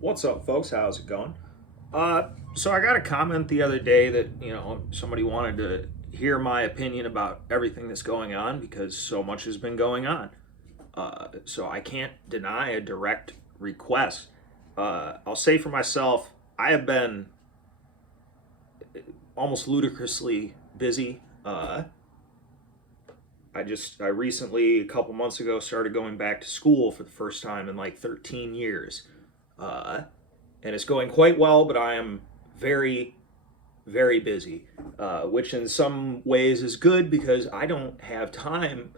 What's up, folks? How's it going? So I got a comment the other day that somebody wanted to hear my opinion about everything that's going on because so much has been going on. So I can't deny a direct request. I'll say for myself, I have been almost ludicrously busy. I recently, a couple months ago, started going back to school for the first time in like 13 years. Uh, and it's going quite well, but I am very, very busy, which in some ways is good because I don't have time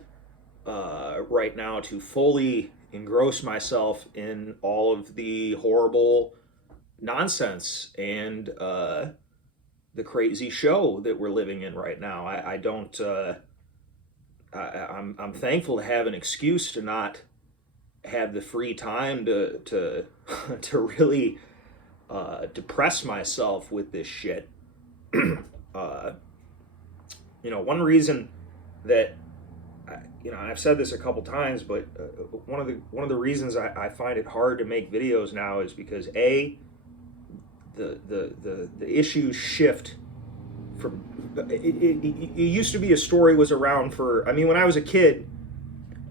right now to fully engross myself in all of the horrible nonsense and the crazy show that we're living in right now. I don't. I'm thankful to have an excuse to not have the free time to to really depress myself with this shit. uh, One reason that I've said this a couple times, but one of the reasons I find it hard to make videos now is because the issues shift from it used to be a story was around for, I mean, when I was a kid,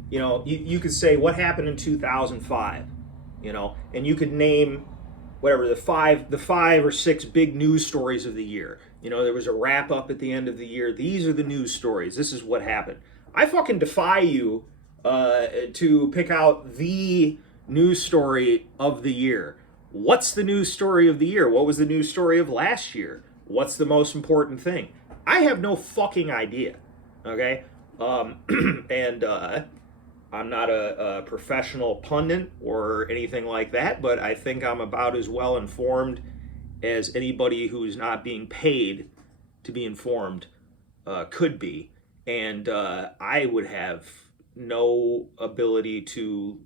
you could say what happened in 2005, and you could name whatever the five or six big news stories of the year. There was a wrap up at the end of the year. These are the news stories. This is what happened. I fucking defy you to pick out the news story of the year. What's the news story of the year? What was the news story of last year? What's the most important thing? I have no fucking idea. Okay? And I'm not a professional pundit or anything like that, but I think I'm about as well informed as anybody who's not being paid to be informed could be. And I would have no ability to,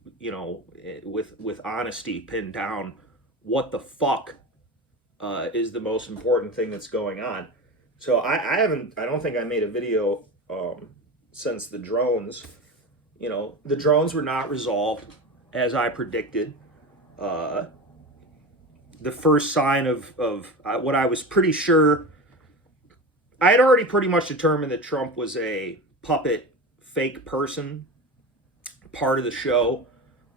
with honesty, pin down what the fuck is the most important thing that's going on. So I don't think I made a video since the drones. The drones were not resolved as I predicted. The first sign of what I was pretty sure, I had already pretty much determined that Trump was a puppet, fake person, part of the show,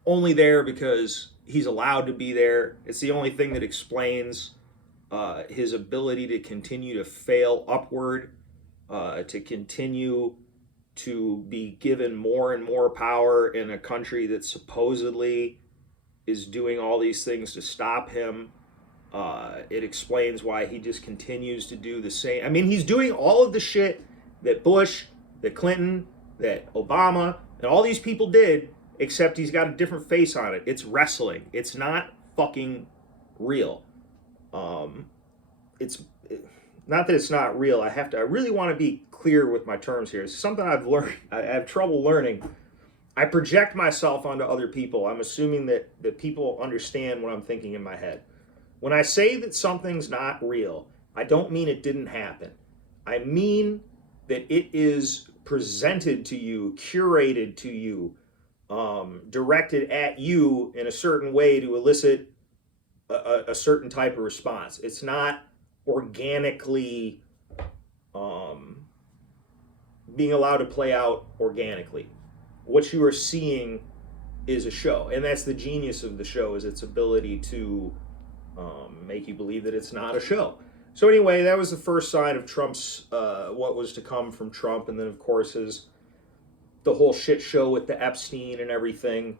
only there because he's allowed to be there. It's the only thing that explains his ability to continue to fail upward, to continue to be given more and more power in a country that supposedly is doing all these things to stop him. It explains why he just continues to do the same. I mean, he's doing all of the shit that Bush, that Clinton, that Obama, and all these people did, except he's got a different face on it. It's wrestling. It's not fucking real. It's not that it's not real. I really want to be clear with my terms here. It's something I've learned. I have trouble learning. I project myself onto other people. I'm assuming that people understand what I'm thinking in my head. When I say that something's not real, I don't mean it didn't happen. I mean that it is presented to you, curated to you, directed at you in a certain way to elicit a certain type of response. It's not organically being allowed to play out organically. What you are seeing is a show, and that's the genius of the show, is its ability to make you believe that it's not a show. So anyway, that was the first sign of Trump's what was to come from Trump, and then of course the whole shit show with the Epstein and everything.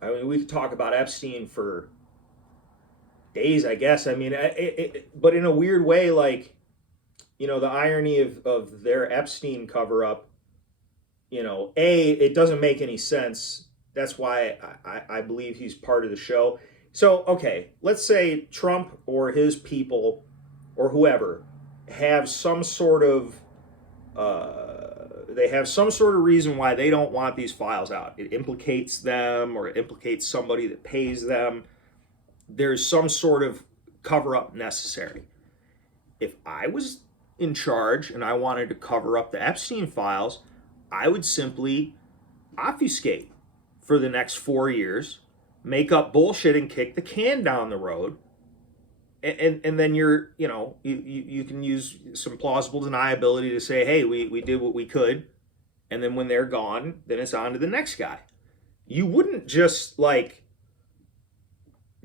I mean, we could talk about Epstein for days, I guess. I mean, but in a weird way, like, the irony of their Epstein cover up, it doesn't make any sense. That's why I believe he's part of the show. So, okay, let's say Trump or his people or whoever have some sort of reason why they don't want these files out. It implicates them or it implicates somebody that pays them. There's some sort of cover up necessary. If I was in charge and I wanted to cover up the Epstein files, I would simply obfuscate for the next 4 years, make up bullshit and kick the can down the road. And then you can use some plausible deniability to say, hey, we did what we could. And then when they're gone, then it's on to the next guy. You wouldn't just like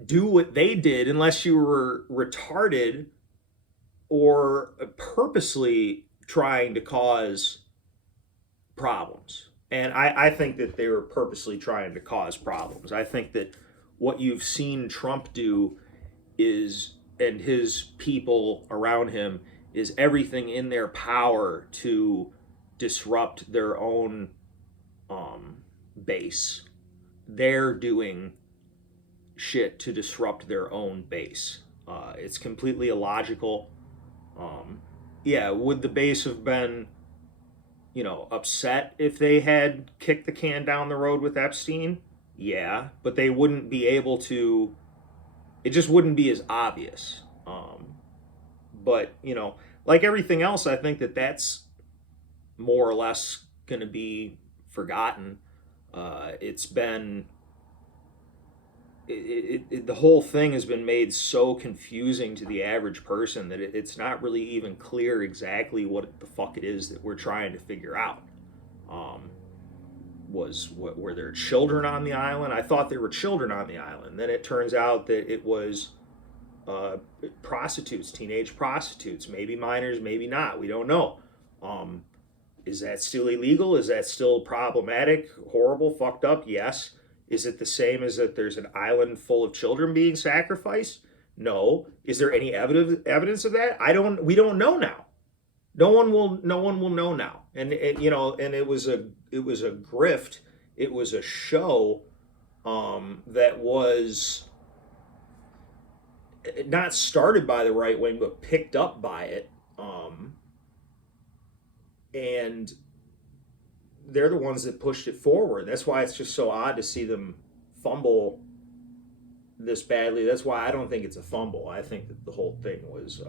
do what they did unless you were retarded or purposely trying to cause problems. And I think that they were purposely trying to cause problems. I think that what you've seen Trump do is, and his people around him, is everything in their power to disrupt their own base. They're doing shit to disrupt their own base. It's completely illogical. Yeah, would the base have been, upset if they had kicked the can down the road with Epstein? Yeah, but they wouldn't be able to. It just wouldn't be as obvious. But like everything else, I think that that's more or less going to be forgotten. It's been the whole thing has been made so confusing to the average person that it's not really even clear exactly what the fuck it is that we're trying to figure out. Were there children on the island? I thought there were children on the island. Then it turns out that it was prostitutes, teenage prostitutes, maybe minors, maybe not. We don't know. Is that still illegal? Is that still problematic, horrible, fucked up? Yes. Is it the same as that there's an island full of children being sacrificed? No. Is there any evidence of that? We don't know now. No one will know now. And it was a grift. It was a show that was not started by the right wing, but picked up by it. And they're the ones that pushed it forward. That's why it's just so odd to see them fumble this badly. That's why I don't think it's a fumble. I think that the whole thing was,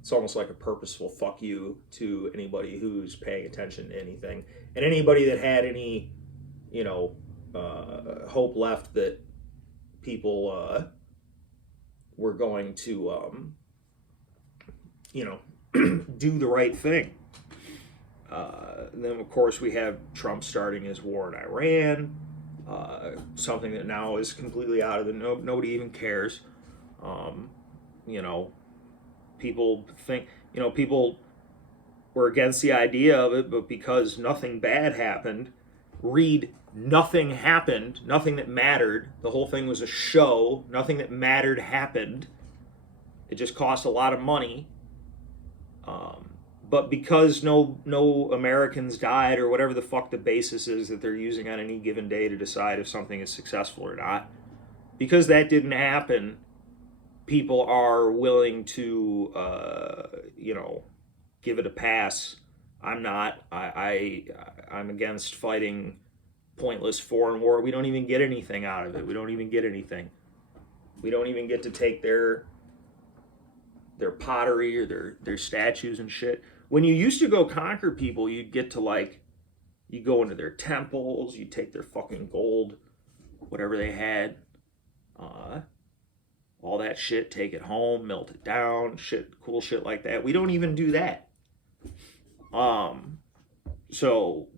it's almost like a purposeful fuck you to anybody who's paying attention to anything. And anybody that had any, hope left that people were going to, do the right thing. Then, of course, we have Trump starting his war in Iran, something that now is completely out of the nobody even cares. People think, people were against the idea of it, but because nothing bad happened, read nothing happened, nothing that mattered. The whole thing was a show. Nothing that mattered happened. It just cost a lot of money. But because no Americans died, or whatever the fuck the basis is that they're using on any given day to decide if something is successful or not, because that didn't happen, people are willing to, give it a pass. I'm not. I'm against fighting pointless foreign war. We don't even get anything out of it. We don't even get anything. We don't even get to take their pottery or their statues and shit. When you used to go conquer people, you'd get to you go into their temples, you take their fucking gold, whatever they had, all that shit, take it home, melt it down, cool shit like that. We don't even do that. So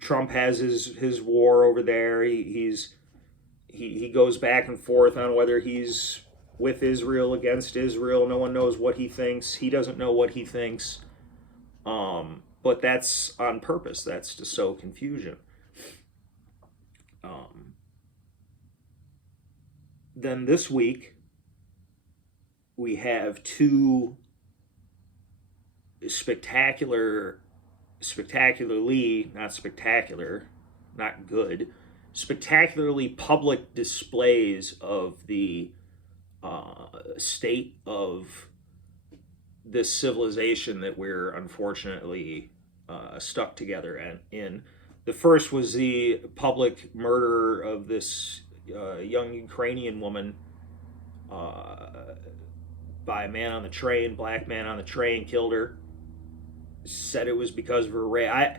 Trump has his war over there. He goes back and forth on whether he's with Israel, against Israel. No one knows what he thinks. He doesn't know what he thinks. But that's on purpose. That's to sow confusion. Then this week, we have two spectacularly, not spectacular, not good, spectacularly public displays of the state of this civilization that we're unfortunately stuck together in. The first was the public murder of this young Ukrainian woman by a man on the train, black man on the train, killed her. Said it was because of her race.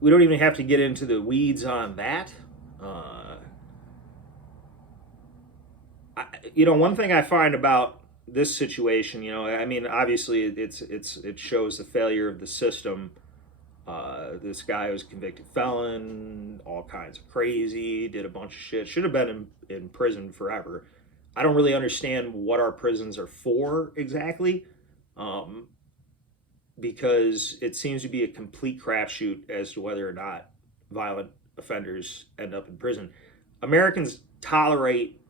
We don't even have to get into the weeds on that. One thing I find about this situation, I mean, obviously it shows the failure of the system. This guy was a convicted felon, all kinds of crazy, did a bunch of shit, should have been in prison forever. I don't really understand what our prisons are for exactly, um, because it seems to be a complete crapshoot as to whether or not violent offenders end up in prison. Americans tolerate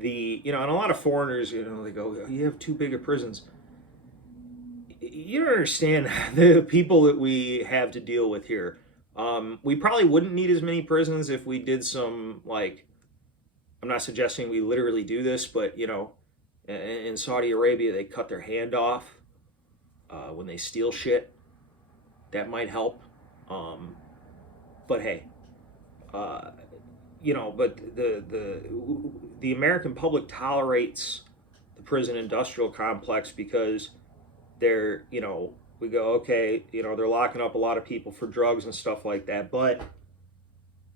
and a lot of foreigners, they go, you have too big of prisons. You don't understand the people that we have to deal with here. We probably wouldn't need as many prisons if we did some, like, I'm not suggesting we literally do this, but, in Saudi Arabia, they cut their hand off when they steal shit. That might help. But hey, but the American public tolerates the prison industrial complex because they're, we go, okay, they're locking up a lot of people for drugs and stuff like that, but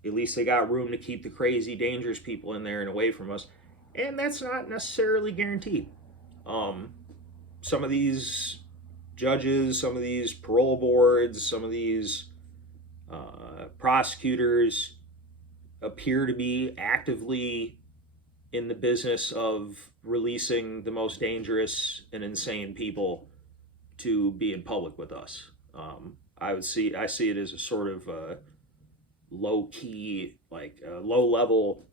at least they got room to keep the crazy, dangerous people in there and away from us. And that's not necessarily guaranteed. Some of these judges, some of these parole boards, some of these prosecutors appear to be actively in the business of releasing the most dangerous and insane people to be in public with us. I see it as a sort of low key, like low level,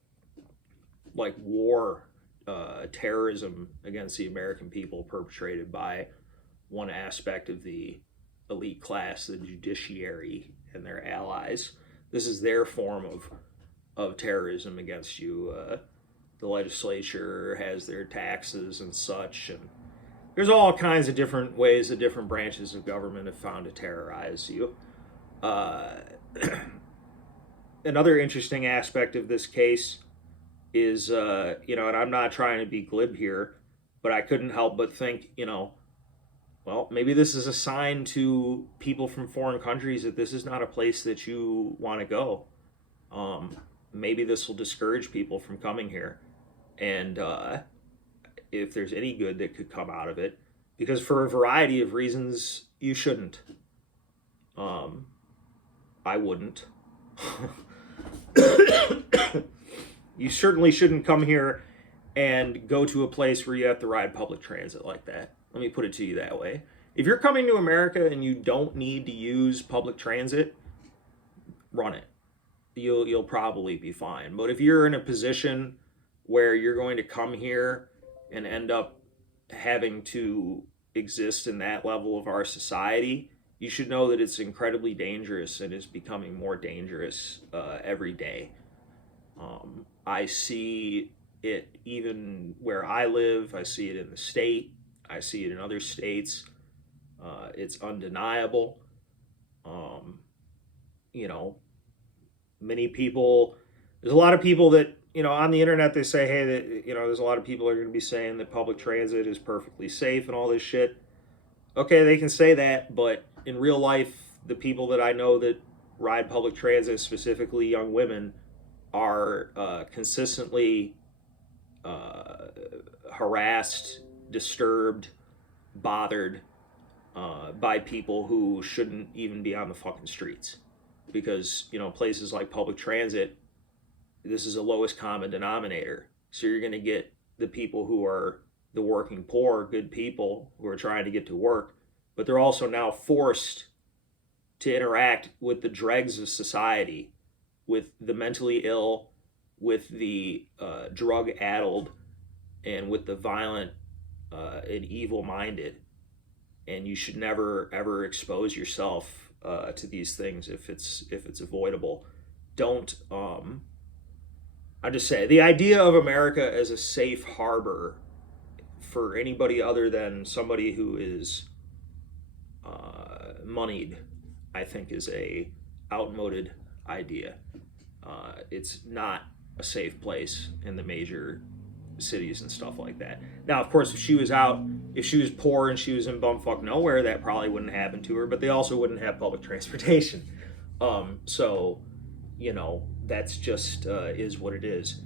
like war, terrorism against the American people perpetrated by one aspect of the elite class, the judiciary and their allies. This is their form of terrorism against you. The legislature has their taxes and such, and there's all kinds of different ways that different branches of government have found to terrorize you. Another interesting aspect of this case is, and I'm not trying to be glib here, but I couldn't help but think, well, maybe this is a sign to people from foreign countries that this is not a place that you want to go. Maybe this will discourage people from coming here. And if there's any good that could come out of it, because for a variety of reasons, you shouldn't. I wouldn't. You certainly shouldn't come here and go to a place where you have to ride public transit like that. Let me put it to you that way. If you're coming to America and you don't need to use public transit, run it. You'll probably be fine. But if you're in a position where you're going to come here and end up having to exist in that level of our society, you should know that it's incredibly dangerous and is becoming more dangerous every day. I see it even where I live. I see it in the state. I see it in other states. It's undeniable. Many people, there's a lot of people that, on the internet, they say, hey, that, there's a lot of people that are going to be saying that public transit is perfectly safe and all this shit. Okay, they can say that, but in real life, the people that I know that ride public transit, specifically young women, are consistently harassed, disturbed, bothered by people who shouldn't even be on the fucking streets. Because, places like public transit, this is a lowest common denominator. So you're going to get the people who are the working poor, good people who are trying to get to work, but they're also now forced to interact with the dregs of society, with the mentally ill, with the drug-addled, and with the violent and evil-minded. And you should never, ever expose yourself to these things if it's avoidable. Don't. I just say the idea of America as a safe harbor for anybody other than somebody who is moneyed, I think, is a outmoded idea. It's not a safe place in the major cities and stuff like that. Now, of course, if she was poor and she was in bumfuck nowhere, that probably wouldn't happen to her, but they also wouldn't have public transportation. So, that's just is what it is.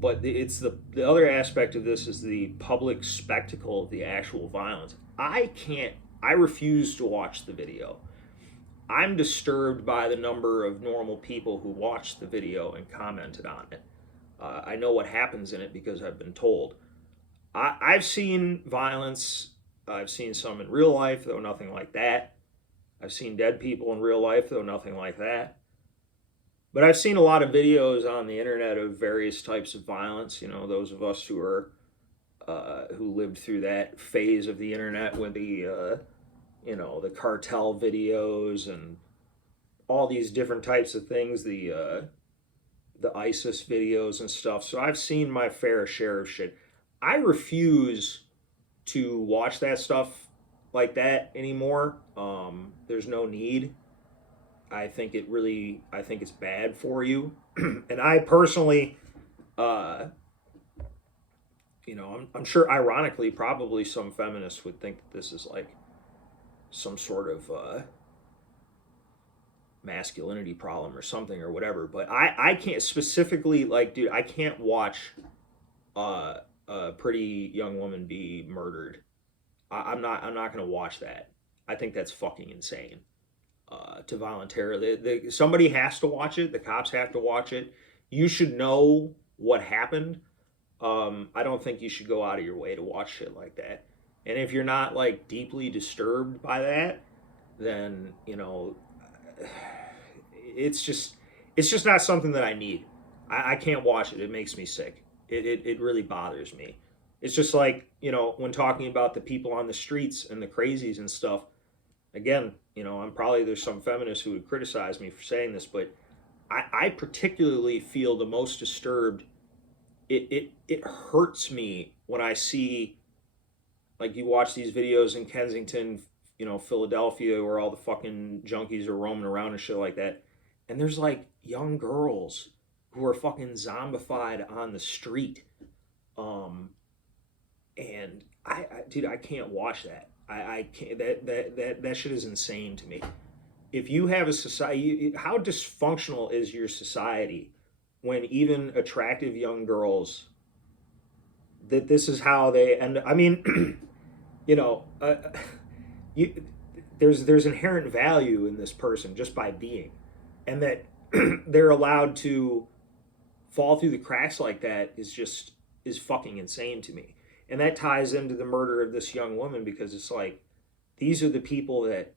but it's the other aspect of this is the public spectacle of the actual violence. I refuse to watch the video. I'm disturbed by the number of normal people who watched the video and commented on it. I know what happens in it because I've been told. I've seen violence. I've seen some in real life, though nothing like that. I've seen dead people in real life, though nothing like that. But I've seen a lot of videos on the internet of various types of violence. You know, those of us who lived through that phase of the internet with the cartel videos and all these different types of things, the ISIS videos and stuff. So I've seen my fair share of shit. I refuse to watch that stuff like that anymore. There's no need. I think it's bad for you. And I personally, I'm sure ironically, probably some feminists would think that this is like some sort of masculinity problem or something or whatever. But I can't specifically, like, dude, I can't watch a pretty young woman be murdered. I'm not gonna watch that. I think that's fucking insane. To voluntarily, somebody has to watch it. The cops have to watch it. You should know what happened. I don't think you should go out of your way to watch shit like that. And if you're not like deeply disturbed by that, then it's just not something that I need. I can't watch it. It makes me sick. It really bothers me. It's just like, when talking about the people on the streets and the crazies and stuff, again, there's some feminists who would criticize me for saying this, but I particularly feel the most disturbed. It hurts me when I see, like, you watch these videos in Kensington, Philadelphia, where all the fucking junkies are roaming around and shit like that. And there's like young girls who are fucking zombified on the street. And dude, I can't watch that. I can't. That shit is insane to me. If you have a society, how dysfunctional is your society when even attractive young girls, that this is how they end? I mean, there's inherent value in this person just by being, and that they're allowed to fall through the cracks like that is fucking insane to me. And that ties into the murder of this young woman, because it's like, these are the people that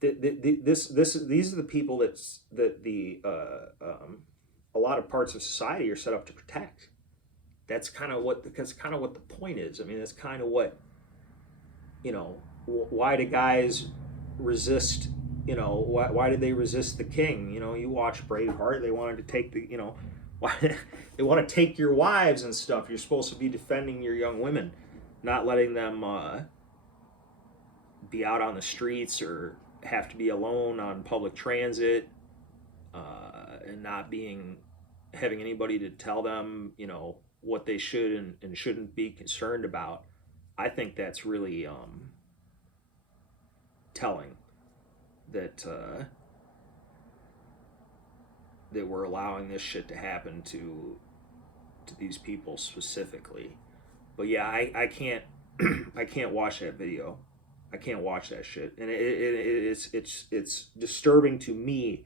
these are the people that a lot of parts of society are set up to protect. That's kind of what the point is. I mean, that's kind of what, why do guys resist? Why did they resist the king? You watch Braveheart. They wanted to take why they want to take your wives and stuff. You're supposed to be defending your young women, not letting them be out on the streets or have to be alone on public transit, and not having anybody to tell them what they should and shouldn't be concerned about. I think that's really telling that that we're allowing this shit to happen to these people specifically. But yeah, I can't I can't watch that video. I can't watch that shit, and it's disturbing to me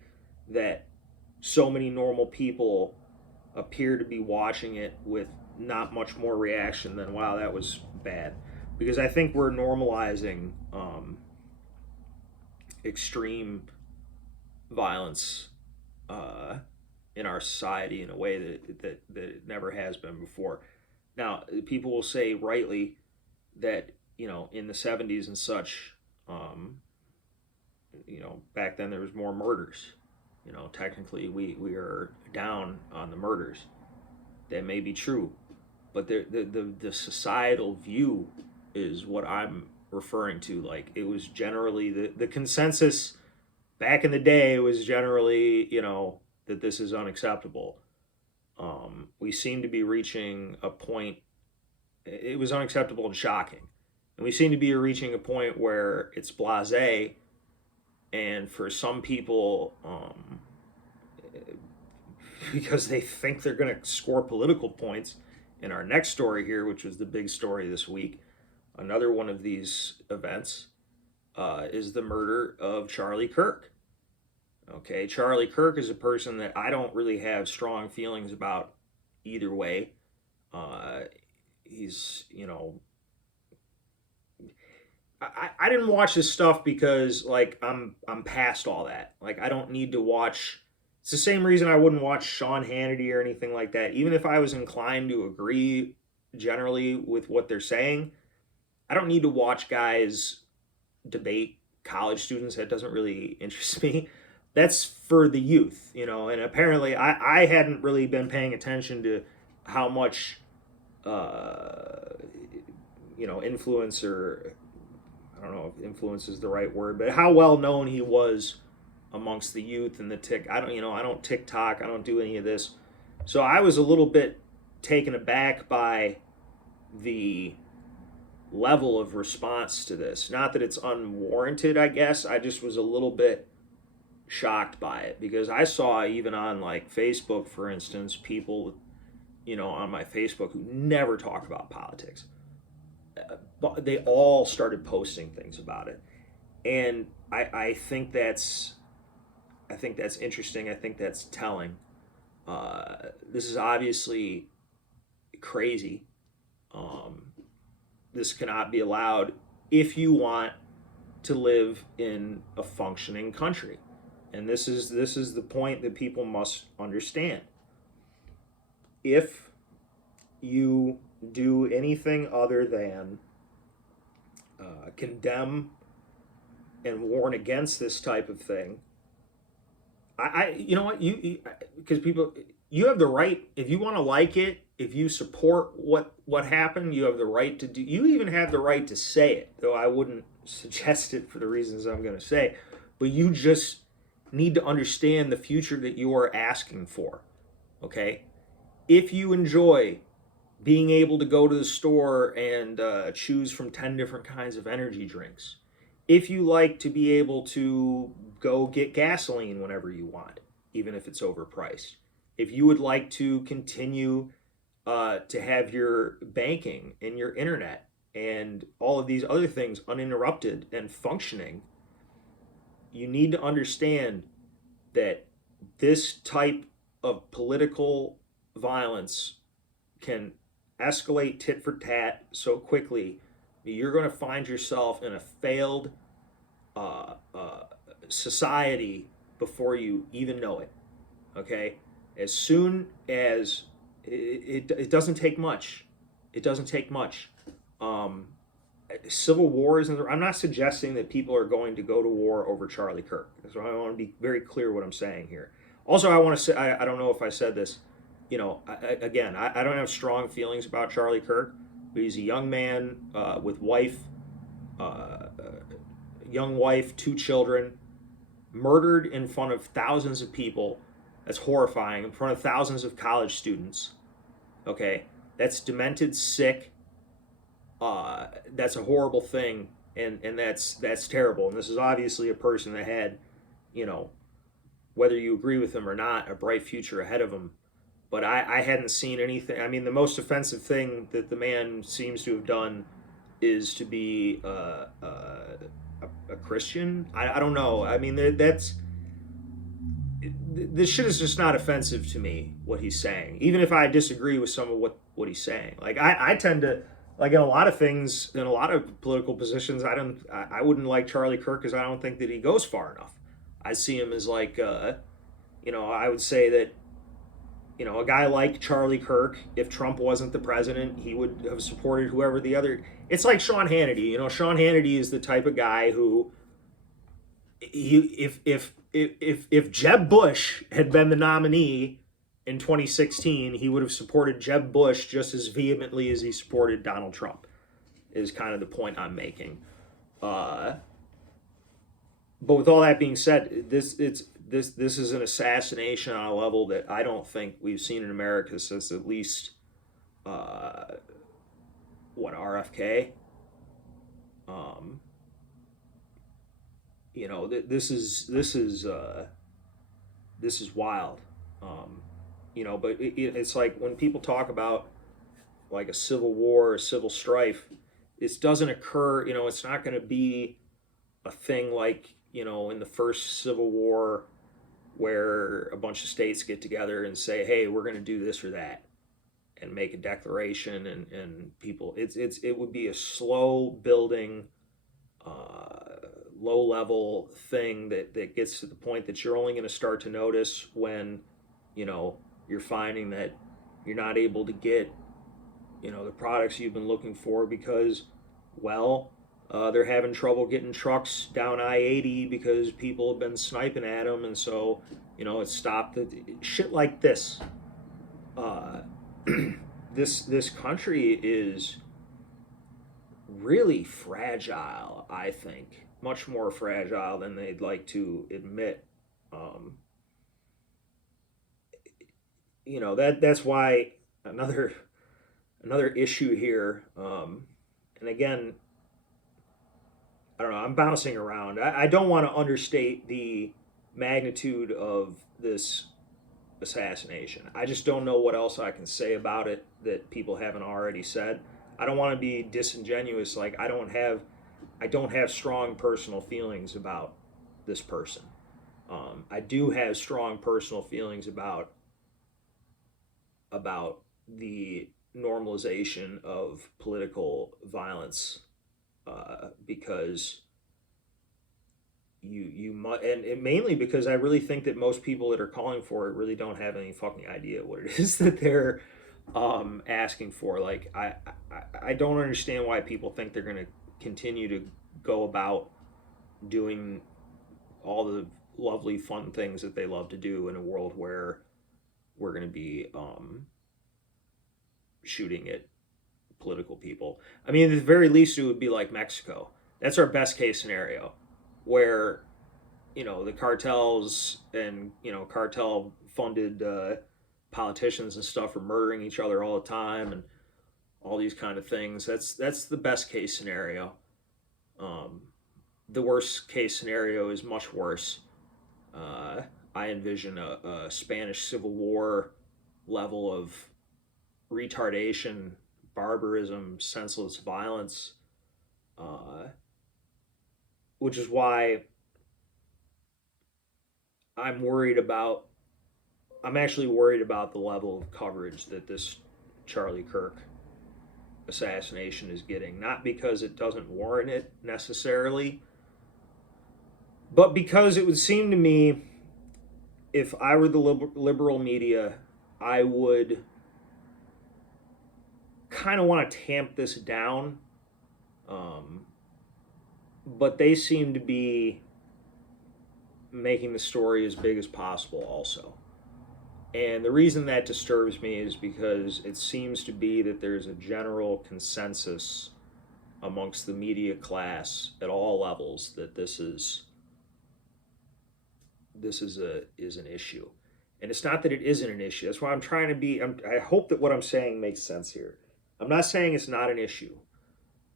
that so many normal people appear to be watching it with not much more reaction than, wow, that was bad. Because I think we're normalizing extreme violence in our society in a way that it never has been before. Now, people will say rightly that in the 70s and such, back then there was more murders. Technically we are down on the murders. That may be true, but the societal view is what I'm referring to. Like, it was generally the consensus back in the day was generally, that this is unacceptable. We seem to be reaching a point. It was unacceptable and shocking, and we seem to be reaching a point where it's blasé. And for some people, because they think they're going to score political points. In our next story here, which was the big story this week, another one of these events is the murder of Charlie Kirk. Okay, Charlie Kirk is a person that I don't really have strong feelings about either way. Uh, he's, you know, I didn't watch this stuff because like I'm past all that. Like I don't need to watch. It's the same reason I wouldn't watch Sean Hannity or anything like that. Even if I was inclined to agree generally with what they're saying, I don't need to watch guys debate college students. That doesn't really interest me. That's for the youth, you know. And apparently, I hadn't really been paying attention to how much, uh, influence, or I don't know if influence is the right word, but how well known he was amongst the youth and the I don't TikTok, I don't do any of this. So I was a little bit taken aback by the level of response to this. Not that it's unwarranted, I guess. I just was a little bit shocked by it because I saw even on like Facebook, for instance, people, on my Facebook who never talk about politics. But they all started posting things about it. And I think that's interesting. I think that's telling. This is obviously crazy. This cannot be allowed if you want to live in a functioning country. And this is the point that people must understand. If you do anything other than condemn and warn against this type of thing, you know what, because people, you have the right, if you want to like it, if you support what happened, you have the right to do. You even have the right to say it, though I wouldn't suggest it for the reasons I'm going to say. But you just need to understand the future that you are asking for. Okay, if you enjoy being able to go to the store and choose from 10 different kinds of energy drinks, if you like to be able to go get gasoline whenever you want, even if it's overpriced, if you would like to continue to have your banking and your internet and all of these other things uninterrupted and functioning, you need to understand that this type of political violence can escalate tit for tat so quickly that you're going to find yourself in a failed society before you even know it. Okay, as soon as it doesn't take much. It doesn't take much. Civil wars, and I'm not suggesting that people are going to go to war over Charlie Kirk. So I want to be very clear what I'm saying here. Also, I want to say, I don't know if I said this. I don't have strong feelings about Charlie Kirk, but he's a young man with young wife, 2 children, murdered in front of thousands of people. That's horrifying. In front of thousands of college students. Okay, that's demented, sick. That's a horrible thing, and that's terrible. And this is obviously a person that had, whether you agree with him or not, a bright future ahead of him. But I hadn't seen anything. I mean, the most offensive thing that the man seems to have done is to be a Christian. I don't know. I mean, this shit is just not offensive to me, what he's saying, even if I disagree with some of what he's saying. Like I tend to, like, in a lot of things, in a lot of political positions, I wouldn't like Charlie Kirk because I don't think that he goes far enough. I see him as like I would say that a guy like Charlie Kirk, if Trump wasn't the president, he would have supported whoever the other. It's like Sean Hannity. Sean Hannity is the type of guy who, if Jeb Bush had been the nominee in 2016, he would have supported Jeb Bush just as vehemently as he supported Donald Trump. Is kind of the point I'm making. But with all that being said, this is an assassination on a level that I don't think we've seen in America since at least RFK. This is wild. But it's like when people talk about like a civil war or civil strife, this doesn't occur. It's not going to be a thing like in the first Civil War where a bunch of states get together and say, hey, we're going to do this or that, and make a declaration, and people, it would be a slow building, low level thing that gets to the point that you're only going to start to notice when you're finding that you're not able to get the products you've been looking for because, well, they're having trouble getting trucks down I-80 because people have been sniping at them, and so it's stopped. Shit like this. This country is really fragile. I think much more fragile than they'd like to admit. That's why another issue here. And again, I don't know, I'm bouncing around. I don't want to understate the magnitude of this assassination. I just don't know what else I can say about it that people haven't already said. I don't want to be disingenuous, like I don't have strong personal feelings about this person. I do have strong personal feelings about the normalization of political violence, because you might, and mainly because I really think that most people that are calling for it really don't have any fucking idea what it is that they're asking for. Like I don't understand why people think they're going to continue to go about doing all the lovely fun things that they love to do in a world where we're going to be shooting at political people. I mean, at the very least, it would be like Mexico. That's our best case scenario, where the cartels and cartel funded politicians and stuff are murdering each other all the time and all these kind of things. That's the best case scenario. The worst case scenario is much worse. I envision a Spanish Civil War level of retardation, barbarism, senseless violence, which is why I'm actually worried about the level of coverage that this Charlie Kirk assassination is getting. Not because it doesn't warrant it necessarily, but because it would seem to me, if I were the liberal media, I would kind of want to tamp this down. But they seem to be making the story as big as possible also. And the reason that disturbs me is because it seems to be that there's a general consensus amongst the media class at all levels that this is an issue. And it's not that it isn't an issue. That's why I'm trying to be, I hope that what I'm saying makes sense here. I'm not saying it's not an issue,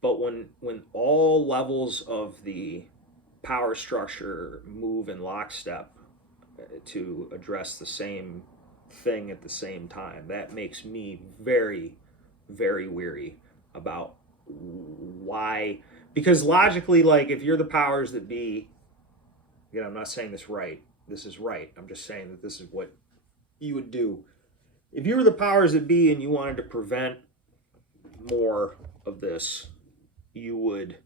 but when all levels of the power structure move in lockstep to address the same thing at the same time, that makes me very, very weary about why. Because logically, like, if you're the powers that be, again, I'm not saying this is right. I'm just saying that this is what you would do. If you were the powers that be and you wanted to prevent more of this, you would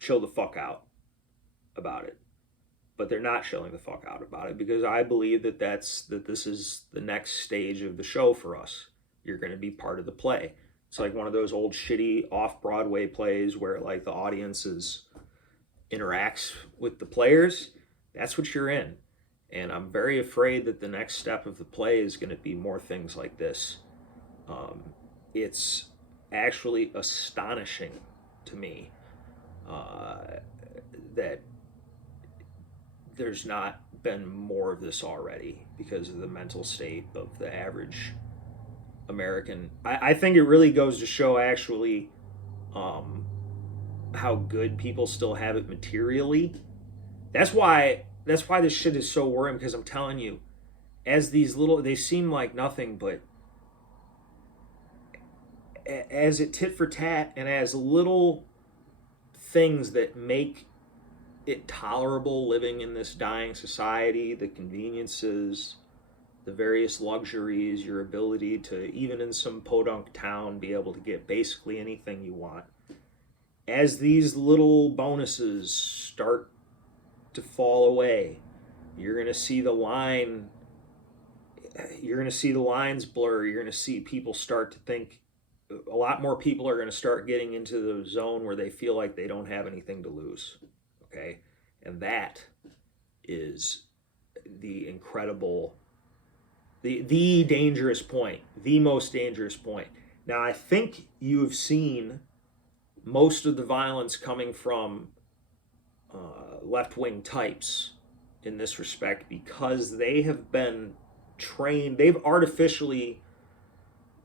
chill the fuck out about it. But they're not chilling the fuck out about it, because I believe that this is the next stage of the show for us. You're going to be part of the play. It's like one of those old shitty off-Broadway plays where like the audience interacts with the players. That's what you're in. And I'm very afraid that the next step of the play is going to be more things like this. It's actually astonishing to me that there's not been more of this already, because of the mental state of the average American. I think it really goes to show actually how good people still have it materially. That's why this shit is so worrying, because I'm telling you, as these little, they seem like nothing, but as it tit for tat and as little things that make it tolerable living in this dying society, the conveniences, the various luxuries, your ability to, even in some podunk town, be able to get basically anything you want. As these little bonuses start to fall away, you're going to see the line, you're going to see the lines blur. You're going to see people start to think, a lot more people are going to start getting into the zone where they feel like they don't have anything to lose. Okay? And that is the incredible, the dangerous point, the most dangerous point. Now, I think you've seen most of the violence coming from left-wing types in this respect, because they have been trained, they've artificially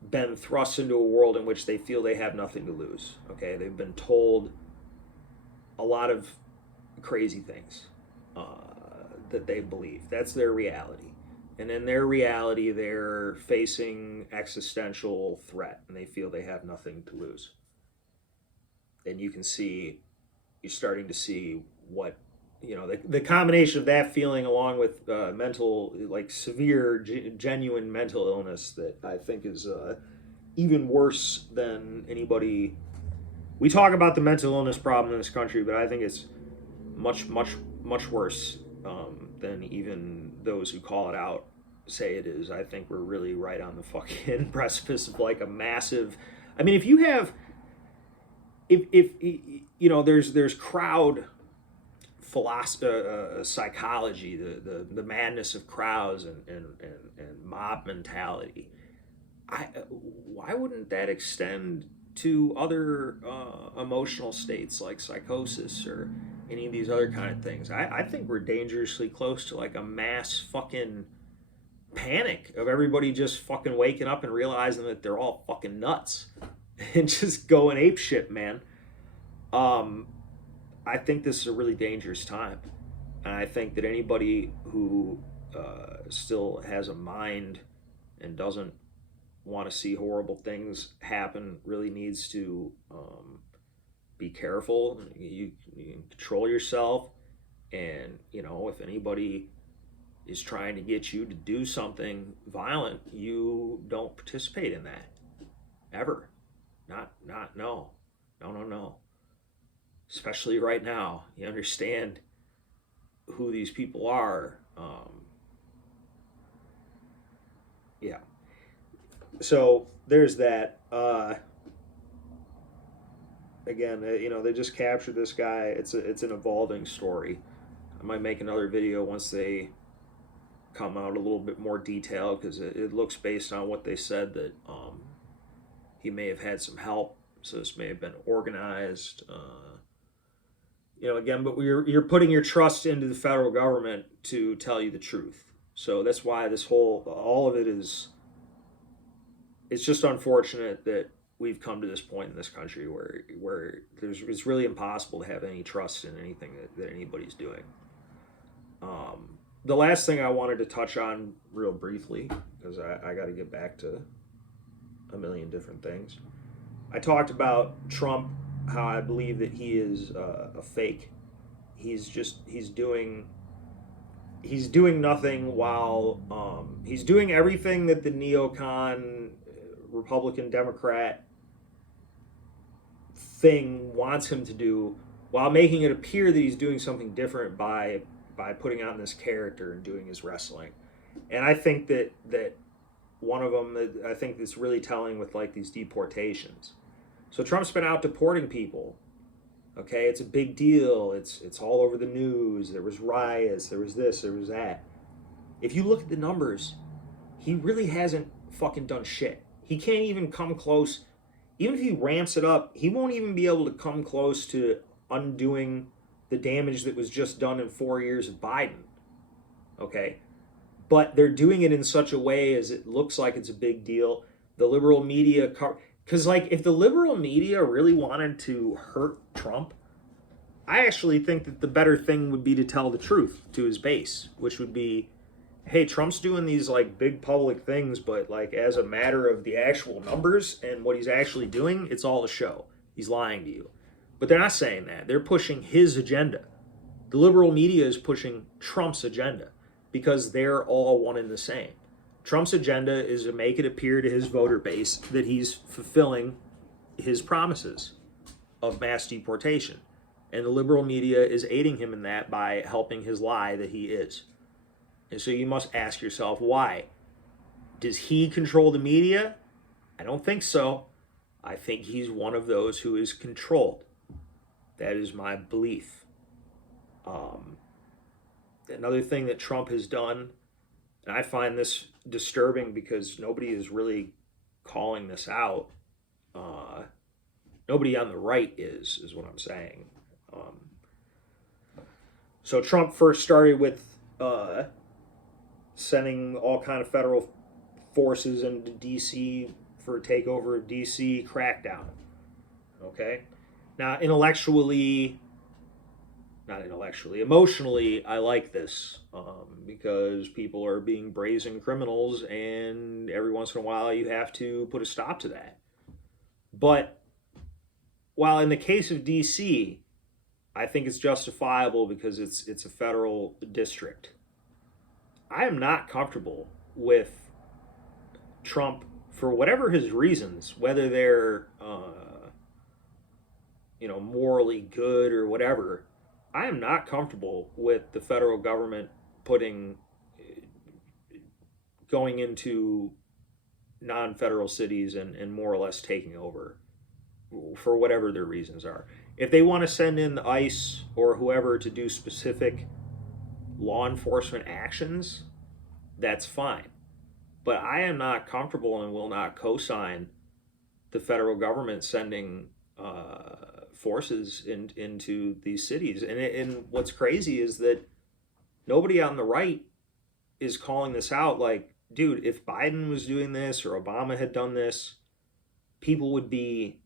been thrust into a world in which they feel they have nothing to lose. Okay, they've been told a lot of crazy things that they believe. That's their reality. And in their reality, they're facing existential threat and they feel they have nothing to lose. And you can see, you're starting to see what, you know, the combination of that feeling along with mental, like severe, genuine mental illness that I think is even worse than anybody. We talk about the mental illness problem in this country, but I think it's much, much, much worse than even those who call it out say it is. I think we're really right on the fucking precipice of like a massive. I mean, if you have, if you know, there's crowd philosophy, psychology, the madness of crowds and mob mentality. Why wouldn't that extend to other emotional states like psychosis or any of these other kind of things? I think we're dangerously close to like a mass fucking panic of everybody just fucking waking up and realizing that they're all fucking nuts and just going ape shit, man. I think this is a really dangerous time. And I think that anybody who still has a mind and doesn't want to see horrible things happen really needs to be careful. You control yourself. And, you know, if anybody is trying to get you to do something violent, you don't participate in that. Ever. No. Especially right now. You understand who these people are. Yeah. So there's that. Again, you know, they just captured this guy. It's an evolving story. I might make another video once they come out a little bit more detail, because it looks, based on what they said, that he may have had some help. So this may have been organized. You know, again, but you're putting your trust into the federal government to tell you the truth. So that's why this all of it is, it's just unfortunate that we've come to this point in this country where it's really impossible to have any trust in anything that anybody's doing. The last thing I wanted to touch on real briefly, because I got to get back to a million different things. I talked about Trump, how I believe that he is a fake. He's doing nothing while he's doing everything that the neocon Republican Democrat thing wants him to do, while making it appear that he's doing something different by putting on this character and doing his wrestling. And I think that one of them that I think is really telling with like these deportations. So Trump's been out deporting people. Okay, it's a big deal. It's all over the news. There was riots, there was this, there was that. If you look at the numbers, he really hasn't fucking done shit. He can't even come close. Even if he ramps it up, he won't even be able to come close to undoing the damage that was just done in 4 years of Biden. Okay? But they're doing it in such a way as it looks like it's a big deal. The liberal media, because like if the liberal media really wanted to hurt Trump, I actually think that the better thing would be to tell the truth to his base, which would be, hey, Trump's doing these like big public things, but like as a matter of the actual numbers and what he's actually doing, it's all a show. He's lying to you. But they're not saying that. They're pushing his agenda. The liberal media is pushing Trump's agenda because they're all one and the same. Trump's agenda is to make it appear to his voter base that he's fulfilling his promises of mass deportation. And the liberal media is aiding him in that by helping his lie that he is. And so you must ask yourself, why? Does he control the media? I don't think so. I think he's one of those who is controlled. That is my belief. Another thing that Trump has done, and I find this disturbing because nobody is really calling this out. Nobody on the right is what I'm saying. So Trump first started with sending all kind of federal forces into D.C. for a takeover of D.C. crackdown. Okay? Now, emotionally, I like this because people are being brazen criminals, and every once in a while you have to put a stop to that. But while in the case of D.C., I think it's justifiable because it's a federal district, I am not comfortable with Trump for whatever his reasons, whether they're morally good or whatever. I am not comfortable with the federal government going into non-federal cities and more or less taking over for whatever their reasons are. If they want to send in the ICE or whoever to do specific law enforcement actions, that's fine. But I am not comfortable and will not co-sign the federal government sending forces into these cities. And what's crazy is that nobody on the right is calling this out. Like, dude, if Biden was doing this or Obama had done this, people would be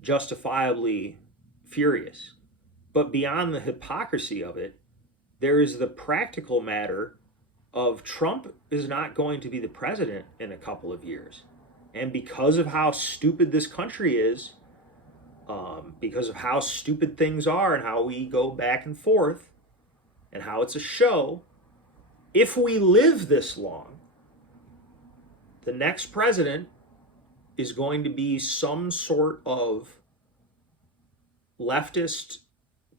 justifiably furious. But beyond the hypocrisy of it, there is the practical matter of Trump is not going to be the president in a couple of years. And because of how stupid this country is, because of how stupid things are and how we go back and forth and how it's a show, if we live this long, the next president is going to be some sort of leftist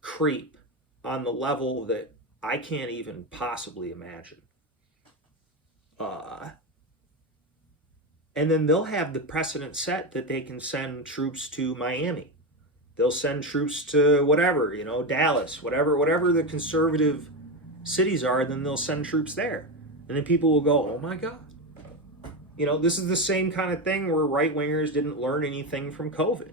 creep on the level that I can't even possibly imagine. And then they'll have the precedent set that they can send troops to Miami. They'll send troops to whatever, Dallas, whatever the conservative cities are, then they'll send troops there. And then people will go, oh my God. This is the same kind of thing where right-wingers didn't learn anything from COVID.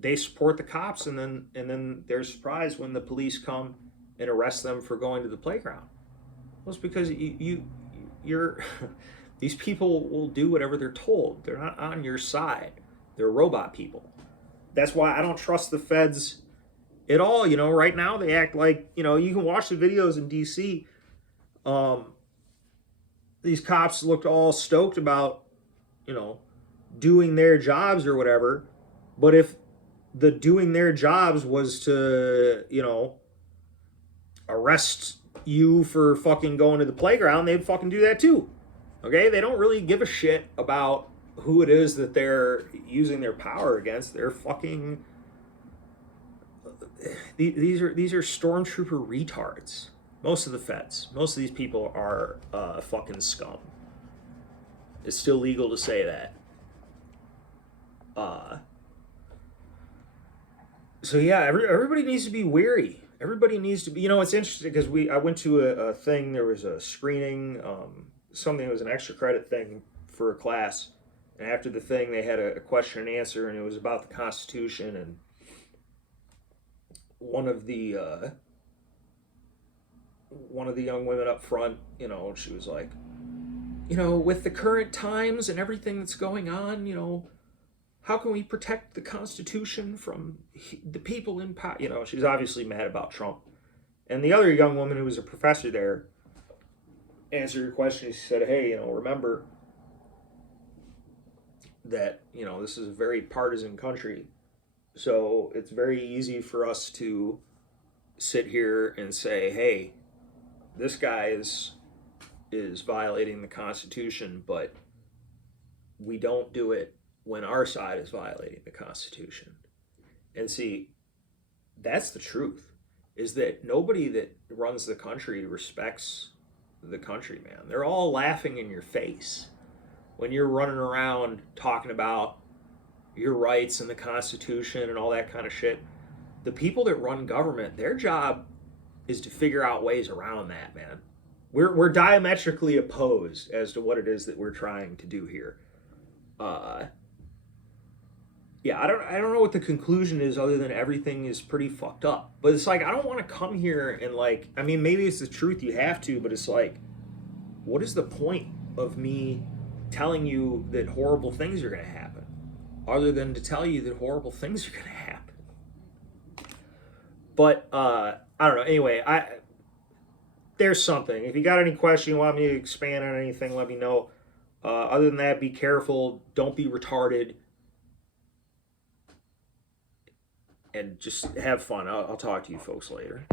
They support the cops and then they're surprised when the police come and arrest them for going to the playground. Well, it's because you're these people will do whatever they're told. They're not on your side. They're robot people. That's why I don't trust the feds at all. Right now they act like, you can watch the videos in DC. These cops looked all stoked about, doing their jobs or whatever. But if the doing their jobs was to, arrest you for fucking going to the playground, they'd fucking do that too. Okay? They don't really give a shit about who it is that they're using their power against. They're fucking... These are stormtrooper retards. Most of the feds. Most of these people are fucking scum. It's still legal to say that. So yeah, everybody needs to be wary. Everybody needs to be, it's interesting because I went to a thing, there was a screening, something that was an extra credit thing for a class. And after the thing, they had a question and answer, and it was about the Constitution. And one of the young women up front, she was like, with the current times and everything that's going on, how can we protect the Constitution from the people in power? She's obviously mad about Trump. And the other young woman who was a professor there answered her question. She said, "Hey, remember that this is a very partisan country, so it's very easy for us to sit here and say, hey, this guy is violating the Constitution, but we don't do it when our side is violating the Constitution." And see, that's the truth, is that nobody that runs the country respects the country, man. They're all laughing in your face when you're running around talking about your rights and the Constitution and all that kind of shit. The people that run government, their job is to figure out ways around that, man. We're diametrically opposed as to what it is that we're trying to do here. Yeah, I don't know what the conclusion is other than everything is pretty fucked up. But it's like, I don't want to come here and maybe it's the truth, you have to, but it's like, what is the point of me telling you that horrible things are going to happen, other than to tell you that horrible things are going to happen? But I don't know. Anyway, there's something. If you got any question, you want me to expand on anything, let me know. Other than that, be careful. Don't be retarded. And just have fun. I'll talk to you folks later.